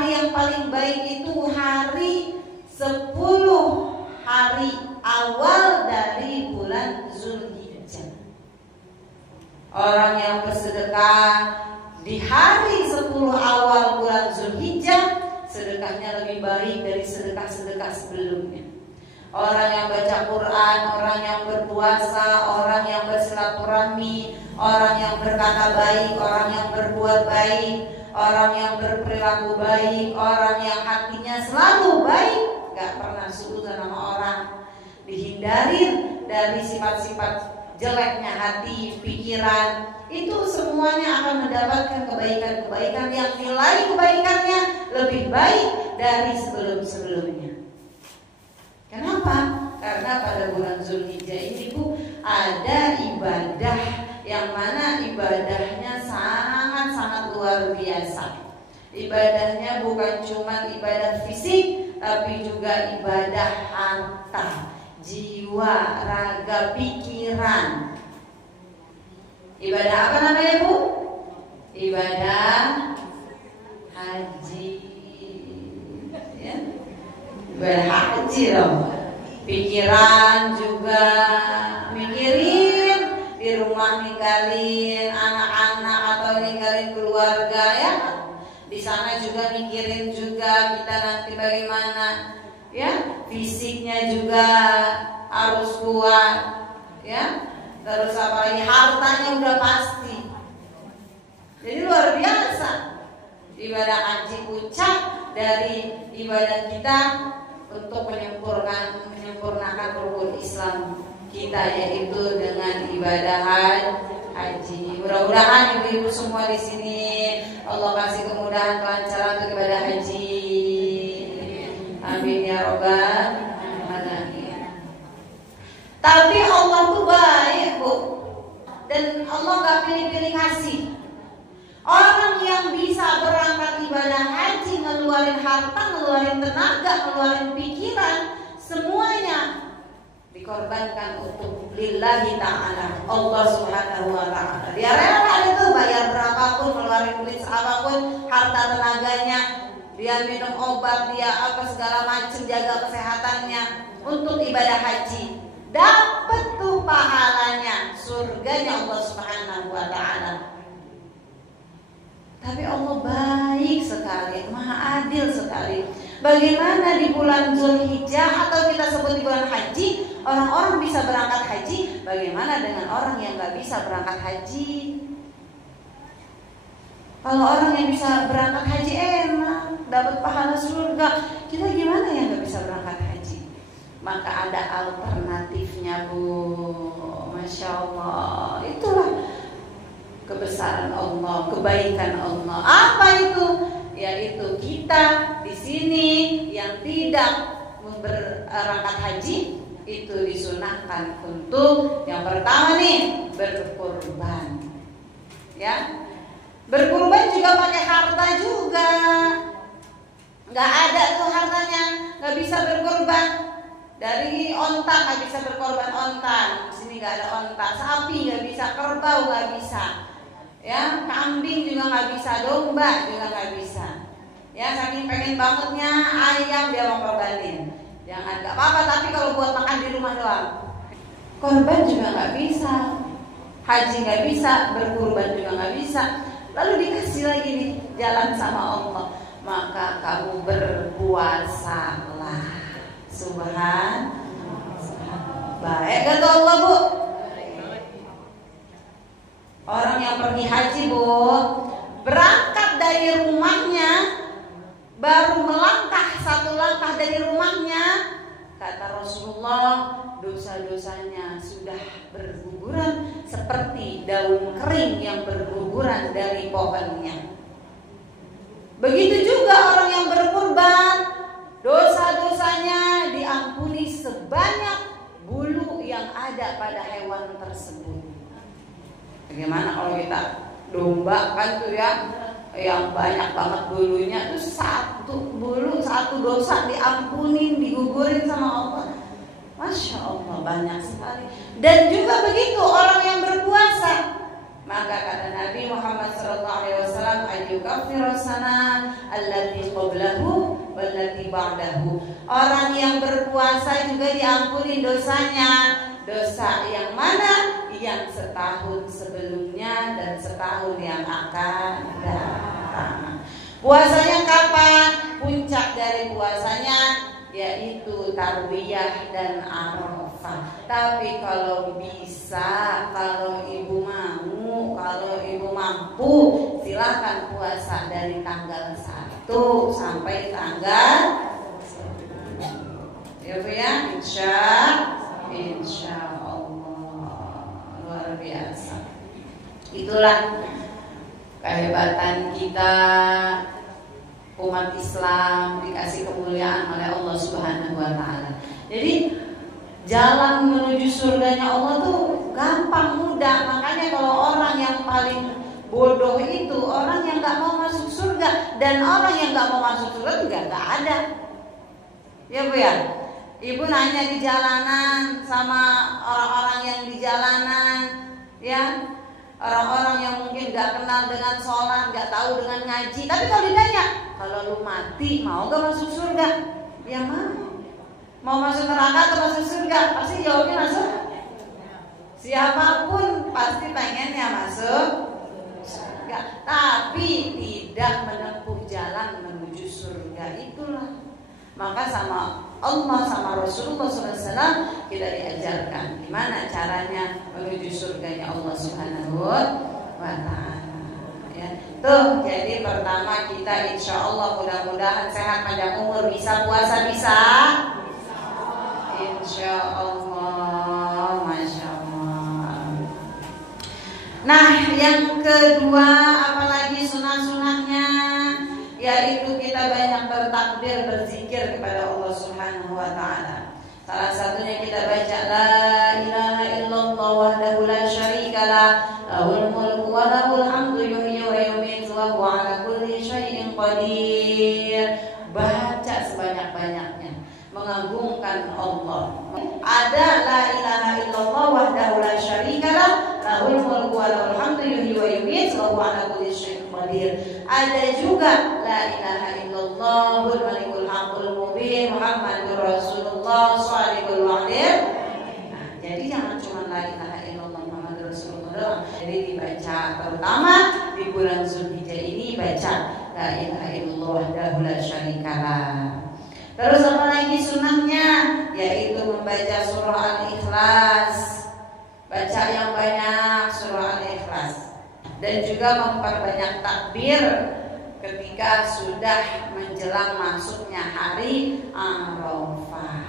hari yang paling baik itu hari 10 hari awal dari bulan Zulhijjah. Orang yang bersedekah di hari 10 awal bulan Zulhijjah, sedekahnya lebih baik dari sedekah-sedekah sebelumnya. Orang yang baca Quran, orang yang berpuasa, orang yang bersilaturahmi, orang yang berkata baik, orang yang berbuat baik, orang yang berperilaku baik, orang yang hatinya selalu baik, gak pernah suudzon sama orang, dihindarin dari sifat-sifat jeleknya hati, pikiran, itu semuanya akan mendapatkan kebaikan-kebaikan yang nilai kebaikannya lebih baik dari sebelum-sebelumnya. Kenapa? Karena pada bulan Zulhijjah ini Bu, ada ibadah yang mana ibadahnya sangat-sangat luar biasa. Ibadahnya bukan cuma ibadah fisik, tapi juga ibadah harta, jiwa, raga, pikiran. Ibadah apa namanya Bu? Ibadah haji, ya? Ibadah haji dong. Pikiran juga mikirin, di rumah ninggalin anak-anak atau ninggalin keluarga, ya. Di sana juga mikirin juga kita nanti bagaimana, ya. Fisiknya juga harus kuat, ya. Terus apalagi hartanya udah pasti. Jadi luar biasa. Ibadah haji puncak dari ibadah kita untuk menyempurnakan rukun Islam kita, yaitu dengan ibadah haji. Mudah-mudahan ibu-ibu semua di sini Allah kasih kemudahan kelancaran untuk ibadah haji. Amin ya robbal alamin. Tapi Allah tuh baik Bu, dan Allah gak pilih-pilih kasih. Orang yang bisa berangkat ibadah haji, ngeluarin harta, ngeluarin tenaga, ngeluarin pikiran, semuanya dikorbankan untuk lillahi ta'ala, Allah subhanahu wa ta'ala. Dia rela itu bayar berapapun, ngeluarin duit apapun, harta tenaganya, dia minum obat, dia apa segala macam, jaga kesehatannya untuk ibadah haji. Dapat tuh pahalanya, surganya Allah subhanahu wa ta'ala. Tapi Allah baik sekali, maha adil sekali. Bagaimana di bulan Zulhijjah atau kita sebut di bulan haji, orang-orang bisa berangkat haji. Bagaimana dengan orang yang gak bisa berangkat haji? Kalau orang yang bisa berangkat haji enak, dapat pahala surga. Kita gimana yang gak bisa berangkat haji? Maka ada alternatifnya Bu. Masya Allah. Itulah kebesaran Allah, kebaikan Allah. Apa itu? Yaitu kita di sini yang tidak berangkat haji itu disunahkan untuk yang pertama nih berkurban. Ya, berkurban juga pakai harta juga. Nggak ada tuh hartanya, nggak bisa berkurban. Dari onta nggak bisa berkorban onta. Di sini nggak ada onta. Sapi nggak bisa, kerbau nggak bisa. Ya, kambing juga nggak bisa, domba juga nggak bisa. Ya, saking pengen bangetnya ayam dia mau korbanin. Jangan, nggak apa-apa, tapi kalau buat makan di rumah doang. Korban juga nggak bisa, haji nggak bisa, berkurban juga nggak bisa. Lalu dikasih lagi nih jalan sama Allah, maka kamu berpuasalah. Subhanallah. Baik kata Allah Bu. Orang yang pergi haji Bu, berangkat dari rumahnya, baru melangkah satu langkah dari rumahnya, kata Rasulullah, dosa-dosanya sudah berguguran seperti daun kering yang berguguran dari pohonnya. Begitu juga orang yang berkurban, dosa-dosanya diampuni sebanyak bulu yang ada pada hewan tersebut. Bagaimana kalau kita domba kan tuh ya, yang banyak banget bulunya, tuh satu bulu satu dosa diampunin, digugurin sama Allah. Masya Allah, banyak sekali. Dan juga begitu orang yang berpuasa, Maka kata Nabi Muhammad SAW, ayyukaffirus sana allati qablahu wallati ba'dahu. Orang yang berpuasa juga diampuni dosanya. Dosa yang mana? Yang setahun sebelumnya dan setahun yang akan datang. Puasanya kapan? Puncak dari puasanya yaitu Tarwiyah dan Arafah. Tapi kalau bisa, kalau ibu mau, kalau ibu mampu, silakan puasa dari tanggal 1 sampai tanggal 10. Ya Bu ya, insya Allah luar biasa. Itulah kehebatan kita umat Islam dikasih kemuliaan oleh Allah Subhanahu wa taala. Jadi jalan menuju surganya Allah tuh gampang, mudah. Makanya kalau orang yang paling bodoh itu orang yang nggak mau masuk surga, dan orang yang nggak mau masuk surga nggak ada. Ya Bu ya. Ibu nanya di jalanan sama orang-orang yang di jalanan, ya. Orang-orang yang mungkin gak kenal dengan sholat, gak tahu dengan ngaji. Tapi kalau ditanya, kalau lu mati mau gak masuk surga? Ya mau. Mau masuk neraka atau masuk surga? Pasti jawabnya masuk. Siapapun pasti pengennya masuk surga, tapi tidak menempuh jalan menuju surga. Itulah. Maka sama Allah sama Rasulullah SAW kita diajarkan gimana caranya menuju surganya Allah Subhanahu wa taala. Ya. Tuh, jadi pertama kita insya Allah mudah-mudahan sehat panjang umur, bisa puasa bisa. Insya Allah, masya Allah. Nah, yang kedua apalagi sunah-sunahnya, yaitu kita banyak bertakbir, berzikir kepada Allah Subhanahu wa taala. Salah satunya kita baca la ilaha illallah wahdahu la syarikalah, lahul mulku wa lahul hamdu yuhyi wa yumiitu wa huwa ala kulli syai'in qadir. Baca sebanyak-banyaknya, mengagungkan Allah. Ada la ilaha illallah wahdahu la syarikalah, lahul mulku wa lahul hamdu yuhyi wa yumiitu wa huwa ala kulli syai'in qadir. Ada juga la ilaha illallahul malikul haqqul mubin Muhammadur Rasulullah shadiqul wa'dir. Nah, jadi jangan cuma la ilaha illallah Muhammadur Rasulullah doang. Jadi dibaca, terutama di bulan Zulhijjah ini baca la ilaha illallah wahdahu la syarikalah. Terus apa lagi sunnahnya? Yaitu membaca surah Al-Ikhlas. Baca yang banyak surah Al-Ikhlas. Dan juga memperbanyak takbir ketika sudah menjelang masuknya hari Arafah.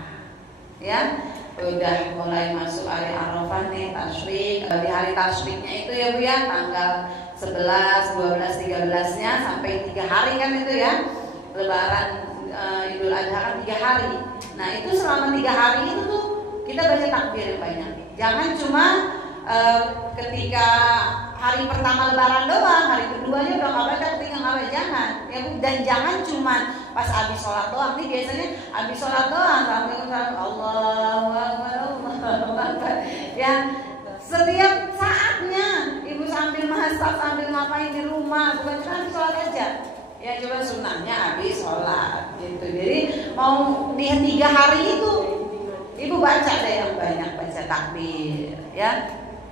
Ya, udah mulai masuk hari Arafah nih, tasyrik. Di hari tasyriknya itu ya Bu ya, tanggal 11, 12, 13-nya sampai 3 hari kan itu ya. Lebaran Idul Adha kan 3 hari. Nah, itu selama 3 hari itu tuh kita baca takbir yang banyak. Jangan cuma ketika hari pertama Lebaran doang, hari keduanya udah nggak baca, ketiga nggak baca, jangan. Ya, dan jangan cuma pas habis sholat doang. Nih biasanya habis sholat doang, Allahu Akbar, Allahu Akbar. Ya, setiap saatnya ibu sambil masak, sambil ngapain di rumah, bukan cuma habis sholat aja. Ya, coba sunnahnya habis sholat gitu. Jadi mau di 3 hari itu ibu baca deh yang banyak, baca takbir ya.